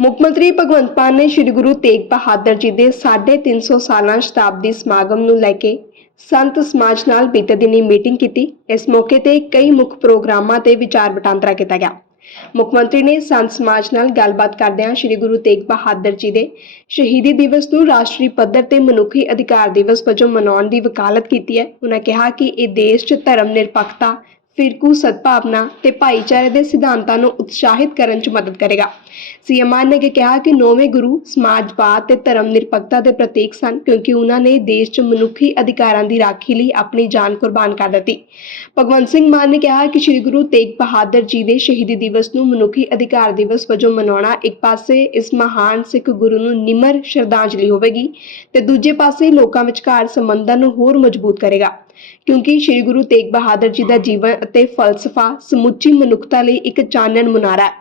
ਮੁੱਖ ਮੰਤਰੀ ਭਗਵੰਤ ਮਾਨ ਨੇ ਸ੍ਰੀ ਗੁਰੂ ਤੇਗ ਬਹਾਦਰ ਜੀ ਦੇ 350 ਸਾਲਾਂ ਸ਼ਤਾਬਦੀ ਸਮਾਗਮ ਨੂੰ ਲੈ ਕੇ ਸੰਤ ਸਮਾਜ ਨਾਲ ਬੀਤੇ ਦਿਨੀ ਮੀਟਿੰਗ ਕੀਤੀ। ਇਸ ਮੌਕੇ ਤੇ ਕਈ ਮੁੱਖ ਪ੍ਰੋਗਰਾਮਾਂ ਤੇ ਵਿਚਾਰ ਵਟਾਂਦਰਾ ਕੀਤਾ ਗਿਆ। ਮੁੱਖ ਮੰਤਰੀ ਨੇ ਸੰਤ ਸਮਾਜ ਨਾਲ ਗੱਲਬਾਤ ਕਰਦਿਆਂ ਸ੍ਰੀ ਗੁਰੂ ਤੇਗ ਬਹਾਦਰ ਜੀ ਦੇ ਸ਼ਹੀਦੀ ਦਿਵਸ ਨੂੰ ਰਾਸ਼ਟਰੀ ਪੱਧਰ ਤੇ ਮਨੁੱਖੀ ਅਧਿਕਾਰ ਦਿਵਸ ਵਜੋਂ ਮਨਾਉਣ ਦੀ ਵਕਾਲਤ ਕੀਤੀ ਹੈ। ਉਹਨਾਂ ਕਿਹਾ ਕਿ ਇਹ ਦੇਸ਼ 'ਚ ਧਰਮ ਨਿਰਪੱਖਤਾ, ਫਿਰਕੂ ਸਦਭਾਵਨਾ ਤੇ ਭਾਈਚਾਰੇ ਦੇ ਸਿਧਾਂਤਾਂ ਨੂੰ ਉਤਸ਼ਾਹਿਤ ਕਰਨ 'ਚ ਮਦਦ ਕਰੇਗਾ। ਸੀਐਮ ਮਾਨ ਨੇ ਕਿਹਾ ਕਿ ਨੌਵੇਂ ਗੁਰੂ ਸਮਾਜਵਾਦ ਤੇ ਧਰਮ ਨਿਰਪੱਖਤਾ ਦੇ ਪ੍ਰਤੀਕ ਸਨ, ਕਿਉਂਕਿ ਉਹਨਾਂ ਨੇ ਦੇਸ਼ 'ਚ ਮਨੁੱਖੀ ਅਧਿਕਾਰਾਂ ਦੀ ਰਾਖੀ ਲਈ ਆਪਣੀ ਜਾਨ ਕੁਰਬਾਨ ਕਰ ਦਿੱਤੀ। ਭਗਵੰਤ ਸਿੰਘ ਮਾਨ ਨੇ ਕਿਹਾ ਕਿ ਸ੍ਰੀ ਗੁਰੂ ਤੇਗ ਬਹਾਦਰ ਜੀ ਦੇ ਸ਼ਹੀਦੀ ਦਿਵਸ ਨੂੰ ਮਨੁੱਖੀ ਅਧਿਕਾਰ ਦਿਵਸ ਵਜੋਂ ਮਨਾਉਣਾ ਇੱਕ ਪਾਸੇ ਇਸ ਮਹਾਨ ਸਿੱਖ ਗੁਰੂ ਨੂੰ ਨਿਮਰ ਸ਼ਰਧਾਂਜਲੀ ਹੋਵੇਗੀ ਤੇ ਦੂਜੇ ਪਾਸੇ ਲੋਕਾਂ ਵਿਚਕਾਰ ਸੰਬੰਧਾਂ ਨੂੰ ਹੋਰ ਮਜ਼ਬੂਤ ਕਰੇਗਾ, ਕਿਉਂਕਿ ਸ੍ਰੀ ਗੁਰੂ ਤੇਗ ਬਹਾਦਰ ਜੀ ਦਾ ਜੀਵਨ ਅਤੇ ਫਲਸਫਾ ਸਮੁੱਚੀ ਮਨੁੱਖਤਾ ਲਈ ਇੱਕ ਚਾਨਣ ਮੁਨਾਰਾ ਹੈ।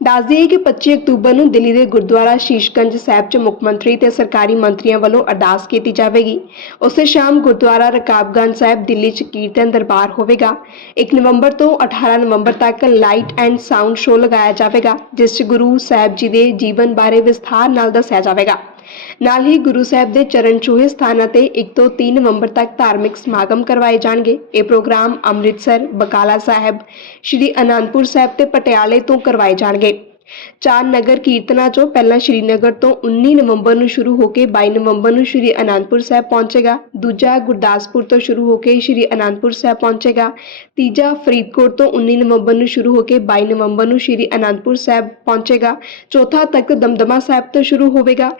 ਦੱਸ ਦਈਏ ਕਿ 25 ਅਕਤੂਬਰ ਨੂੰ ਦਿੱਲੀ ਦੇ ਗੁਰਦੁਆਰਾ ਸ਼ੀਸ਼ਗੰਜ ਸਾਹਿਬ 'ਚ ਮੁੱਖ ਮੰਤਰੀ ਤੇ ਸਰਕਾਰੀ ਮੰਤਰੀਆਂ ਵੱਲੋਂ ਅਰਦਾਸ ਕੀਤੀ ਜਾਵੇਗੀ। ਉਸੇ ਸ਼ਾਮ ਗੁਰਦੁਆਰਾ ਰਕਾਬਗੰਜ ਸਾਹਿਬ ਦਿੱਲੀ 'ਚ ਕੀਰਤਨ ਦਰਬਾਰ ਹੋਵੇਗਾ। 1 ਨਵੰਬਰ ਤੋਂ 18 ਨਵੰਬਰ ਤੱਕ ਲਾਈਟ ਐਂਡ ਸਾਊਂਡ ਸ਼ੋਅ ਲਗਾਇਆ ਜਾਵੇਗਾ, ਜਿਸ 'ਚ ਗੁਰੂ ਸਾਹਿਬ ਜੀ ਦੇ ਜੀਵਨ ਬਾਰੇ ਵਿਸਥਾਰ ਨਾਲ ਦੱਸਿਆ ਜਾਵੇਗਾ। ਨਾਲ ਹੀ ਗੁਰੂ ਸਾਹਿਬ ਦੇ ਚਰਨ ਛੂਹੇ ਸਥਾਨਾਂ ਤੇ 1 ਤੋਂ 3 ਨਵੰਬਰ ਤੱਕ ਧਾਰਮਿਕ ਸਮਾਗਮ ਕਰਵਾਏ ਜਾਣਗੇ। ਇਹ ਪ੍ਰੋਗਰਾਮ ਅੰਮ੍ਰਿਤਸਰ, ਬਕਾਲਾ ਸਾਹਿਬ, ਸ਼੍ਰੀ ਅਨੰਦਪੁਰ ਸਾਹਿਬ ਤੇ ਪਟਿਆਲੇ ਤੋਂ ਕਰਵਾਏ ਜਾਣਗੇ। ਚਾਰ ਨਗਰ ਕੀਰਤਨਾਂ ਚੋਂ ਪਹਿਲਾ ਸ਼੍ਰੀਨਗਰ ਤੋਂ 19 ਨਵੰਬਰ ਨੂੰ ਸ਼ੁਰੂ ਹੋ ਕੇ 22 ਨਵੰਬਰ ਨੂੰ ਸ਼੍ਰੀ ਅਨੰਦਪੁਰ ਸਾਹਿਬ ਪਹੁੰਚੇਗਾ। ਦੂਜਾ ਗੁਰਦਾਸਪੁਰ ਤੋਂ ਸ਼ੁਰੂ ਹੋ ਕੇ ਸ਼੍ਰੀ ਅਨੰਦਪੁਰ ਸਾਹਿਬ ਪਹੁੰਚੇਗਾ। ਤੀਜਾ ਫਰੀਦਕੋਟ ਤੋਂ 19 ਨਵੰਬਰ ਨੂੰ ਸ਼ੁਰੂ ਹੋ ਕੇ 22 ਨਵੰਬਰ ਨੂੰ ਸ਼੍ਰੀ ਅਨੰਦਪੁਰ ਸਾਹਿਬ ਪਹੁੰਚੇਗਾ। ਚੌਥਾ ਤੱਕ ਦਮਦਮਾ ਸਾਹਿਬ ਤੋਂ ਸ਼ੁਰੂ ਹੋਵੇਗਾ।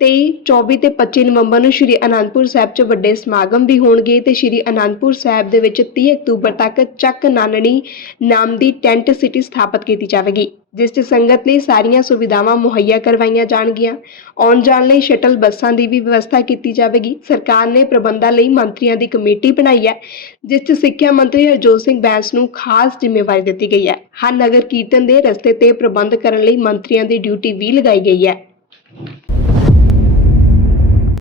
23 24 ਤੇ 25 ਨਵੰਬਰ ਨੂੰ ਸ਼੍ਰੀ ਅਨੰਦਪੁਰ ਸਾਹਿਬ 'ਚ ਵੱਡੇ ਸਮਾਗਮ ਵੀ ਹੋਣਗੇ ਤੇ ਸ਼੍ਰੀ ਅਨੰਦਪੁਰ ਸਾਹਿਬ ਦੇ ਵਿੱਚ 30 ਅਕਤੂਬਰ ਤੱਕ ਚੱਕ ਨਾਨਣੀ ਨਾਮ ਦੀ ਟੈਂਟ ਸਿਟੀ ਸਥਾਪਿਤ ਕੀਤੀ ਜਾਵੇਗੀ, ਜਿਸ 'ਚ ਸੰਗਤ ਲਈ ਸਾਰੀਆਂ ਸੁਵਿਧਾਵਾਂ ਮੁਹੱਈਆ ਕਰਵਾਈਆਂ ਜਾਣਗੀਆਂ। ਆਉਣ ਜਾਣ ਲਈ ਸ਼ਟਲ ਬੱਸਾਂ ਦੀ ਵੀ ਵਿਵਸਥਾ ਕੀਤੀ ਜਾਵੇਗੀ। ਸਰਕਾਰ ਨੇ ਪ੍ਰਬੰਧਾਂ ਲਈ ਮੰਤਰੀਆਂ ਦੀ ਕਮੇਟੀ ਬਣਾਈ ਹੈ, ਜਿਸ 'ਚ ਸਿੱਖਿਆ ਮੰਤਰੀ ਹਰਜੋਤ ਸਿੰਘ ਬੈਂਸ ਨੂੰ ਖਾਸ ਜ਼ਿੰਮੇਵਾਰੀ ਦਿੱਤੀ ਗਈ ਹੈ। ਹਰ ਨਗਰ ਕੀਰਤਨ ਦੇ ਰਸਤੇ ਤੇ ਪ੍ਰਬੰਧ ਕਰਨ ਲਈ ਮੰਤਰੀਆਂ ਦੀ ਡਿਊਟੀ ਵੀ ਲਗਾਈ ਗਈ ਹੈ।